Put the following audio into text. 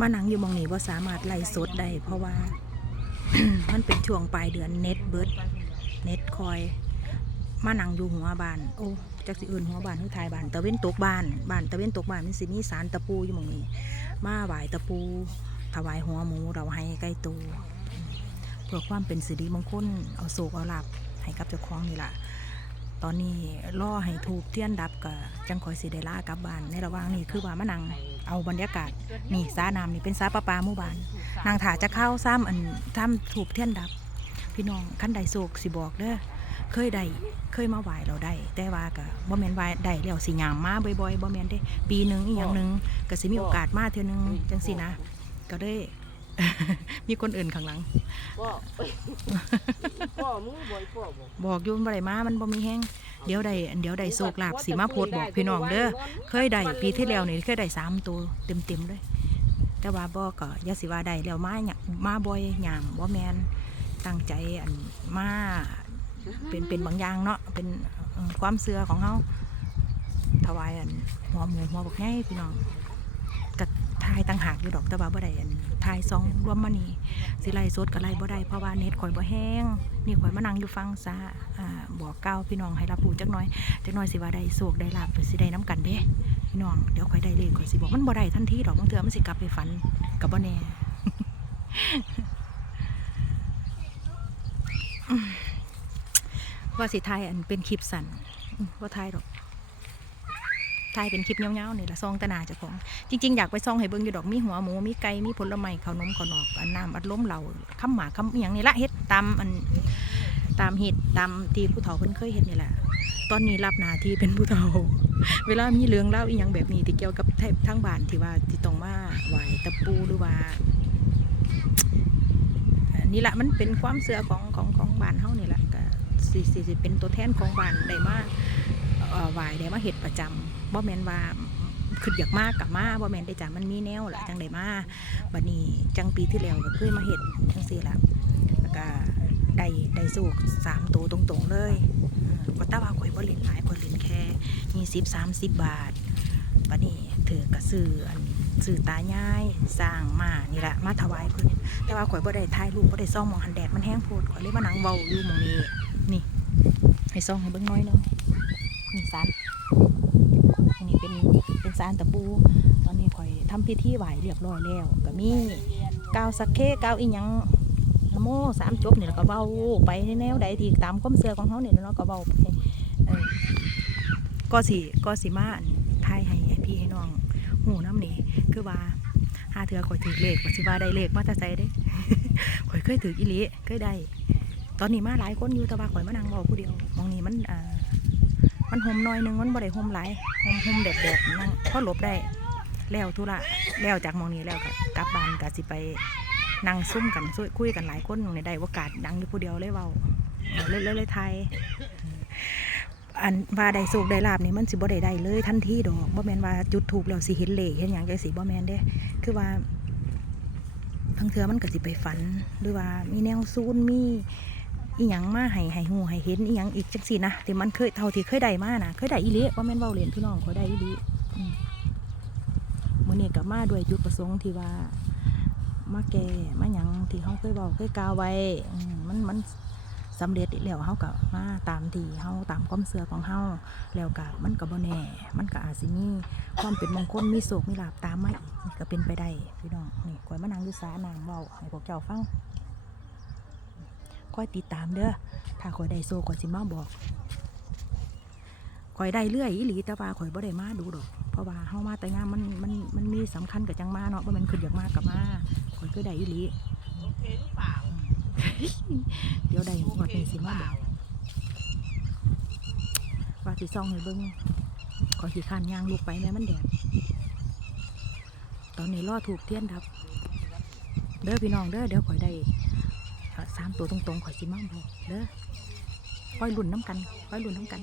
มาหนังอยู่มองนี้ว่าสามารถไล่สดได้เพราะว่า มันเป็นช่วงปลายเดือนเน็ตเบิร์ดเน็ตคอย มาหนังอยู่หัวบาน โอ้จักสิอื่นหัวบานหรือทายบานตะเว้นตกบานบานตะเว้นตกบานมันสิมีสารตะปูอยู่มองนี้ มาไหวตะปู ถวายหัวหมูเราให้ใกล้ตัวเพื่อความเป็นสิริมงคลเอาโศกเอาหลาบให้กับเจ้าของนี่ล่ะตอนนี้ล่อให้ถูกเทียนดับกับจังคอยสิได้ลากลับบ้านในระหว่างนี้คือว่ามานัง เอาบรรยากาศนี่สาน้ำนี่เป็นสาปลาปลาหมู่บ้าน นางถาจะเข้าซ้ำอันซ้ำถูกเทียนดับ พี่น้องขั้นใดโศกสิบอกเด้อเคยได้เคยมาไหวเราได้ แต่ว่าก็บ่แม่นไหวได้แล้วสิยามมาบ่อยๆบ่แม่นเด้ ปีหนึ่งอีกอย่างหนึ่งก็สิมีโอกาสมาเทื่อนึงจังสินะ ก็ได้ มีคนอื่นข้างหลัง พ่อพ่อมึงบ่อยพ่อบ่บอกอยู่บ่ได้มา มันบ่มีแฮงเดี๋ยวได้เดี๋ยวได้โศกลาบสิมาโพดบอกพี่น้องเด้อ เคยได้ปีที่แล้วนี่เคยได้สามตัวเต็มเต็มๆเลย แต่ว่าบ่ก็อยาสิว่าได้แล้วมาหยังมาบ่อยยามบ่แมนตั้งใจอันมาเป็นเป็นบางอย่างเนาะเป็นเอ่อความเชื่อของเฮาถวายอันหัวหมูหัวบักไงพี่น้องกับทายต่างหากอยู่ดอกแต่ว่าบ่ได้อัน ทายซองรวมมานี่สิไลสดก็ไลบ่ได้เพราะว่าเน็ตข่อยบ่แห้งนี่ข่อยมานั่งอยู่ฟังซะอ่าบอกกล่าวพี่น้องให้รับรู้จักน่อยจักน่อยสิว่าได้โศกได้ลาบสิได้น้กันเด้พี่น้องเดี๋ยวค่อยได้เลขค่อยสิบอกมันบ่ได้ทันทีดอกบางเทื่อมันสิกลับไปฝันกับบ่แน่ว่าสิไทยอันเป็นคลิปสั้นอืมบ่ทายดอก ทายเป็นคลิปยาวๆนี่ละซองตะนาเจ้าของ จริงๆ อยากไปซองให้เบิ่งอยู่ดอกมีหัวหมูมีไก่มีผลไม้ข้าวนมข้าวนอกอันน้ำอัดล้มเหล่าคำหมากคำอย่างนี่ละเฮ็ดตามอันตามเหตุตามทีผู้เฒ่าเพิ่นเคยเฮ็ดนี่แหละตอนนี้รับหน้าที่เป็นผู้เฒ่า เวลามีเรื่องเล่าอีหยังแบบนี้ที่เกี่ยวกับททางบ้านที่ว่าที่ต้องมาไหวตะปูหรือว่านี่แหละมันเป็นความเสื่อของของของบ้านเฮานี่แหละก็สิสิเป็นตัวแทนของบ้านได้มาเอ่อ ไหวได้มาเฮ็ดประจำบ่แม่นว่าคืออยากมากกับมาบ่แม่นได้จ้ะมันมีแนวแหละจังได้มาบัดนี้จังปีที่แล้วก็เคยมาเฮ็ดจังซี่ล่ะแล้วก็ได้ได้สู้สามตัวตรงๆเลยอืมก็แต่ว่าข่อยบ่เล่นหลายข่อยเล่นแค่ยี่สิบสามสิบบาทบัดนี้ถือกระซื้ออันซื้อตายายสร้างมานี่แหละมาถวายเพิ่นแต่ว่าข่อยบ่ได้ถ่ายรูปบ่ได้ซ่องหมองหันแดดมันแห้งโพดข่อยเลยมานั่งเว้าอยู่หมองนี้นี่ให้ซ่องให้เบิ่งน้อยหนึง นี่สารนนี้เป็นเป็นสารตะปู ตอนนี้ข่อยทำพิธีไหว้เรียบร้อยแล้วก็มีกาวสักเคกาวอีหยังนะโมสามจบเนี่แล้วก็เว้าไปในแนวใดที่ตามความเชื่อของเฮาเนี่ยเนาะก็เว้าไปเออก็สิก็สิมาทายให้พี่ให้น้องหูน้ำนี่คือว่าหาเถือข่อยถือเลขข่อยสิว่าได้เลขมาต่ใจเด้ข่อยเคยถืออีหลีเคยได้ ตอนนี้มาหลายคนอยู่แต่ว่าข่อยมานั่งเว้าผู้เดียวมองนี้มันอ่า มันห่มหน้อยหนึงมันบ่ได้ห่มหลายห่มห่มแดดแดดๆนั่งพอหลบได้ แล้วธุระแล้วจากมองนี้แล้วก็กลับบ้านก็สิไปนั่งซุ่มกันซุคุยกันหลายคนในได้โอกาสดังอยู่ผู้เดียวเลยเว้าเลยเลยเลยไทยอันว่าได้สุกได้ลาบนี่มันสิบ่ได้ได้เลยทันทีดอกบ่แมนว่าจุดถูกแล้วสิเห็นเลขเห็นหยังจังสิบ่แมนเด้ คือว่าบางเทือมันก็สิไปฝันหรือว่ามีแนวซูนมี อีหยังมาให้ให้ฮู้ให้เห็นอีหยังอีกจังซี่นะที่มันเคยเท่าที่เคยได้มานะเคยได้อีหลีบ่แม่นเว้าเล่นพี่น้องเขาได้อีหลีอืมมื้อนี้ก็มาด้วยจุดประสงค์ที่ว่ามาแก่มาหยังที่เฮาเคยเว้าเคยกล่าวไว้มันมันสำเร็จแล้วเฮาก็มาตามที่เฮาตามความเชื่อของเฮาแล้วก็มันก็บ่แน่มันก็อาจสิมีความเป็นมงคลมีโศกมีลาบตามมาอีกก็เป็นไปได้พี่น้องนี่ข่อยมานั่งยู่ศานางเว้าให้พวกเจ้าฟัง คอยติดตามเด้อถ้าข่อยได้โซข่อยสิมาบอกข่อยได้เรื่อยอีหลีแต่ว่าข่อยบ่ได้มาดูดอก เพราะว่าเฮามาแต่งานมันมันมันมีสำคัญกับจังมาเนาะบ่แม่นขึ้นอยากมากับมาข่อยก็ได้อีหลีโอเคหรือเปล่าเดี๋ยวได้งวดนี้สิมาบอกว่าสิซ่องให้เบิ่งขอสิขันยางลูกไปแม่มันแดดตอนนี้รอถูกเทียนดับ เด้อพี่น้องเด้อเดี๋ยวข่อยได้เอ่อ สามตัวตรงๆข่อยสิมาบอกเด้อค่อยลุ่นน้ำกันค่อยลุ่นน้ำกัน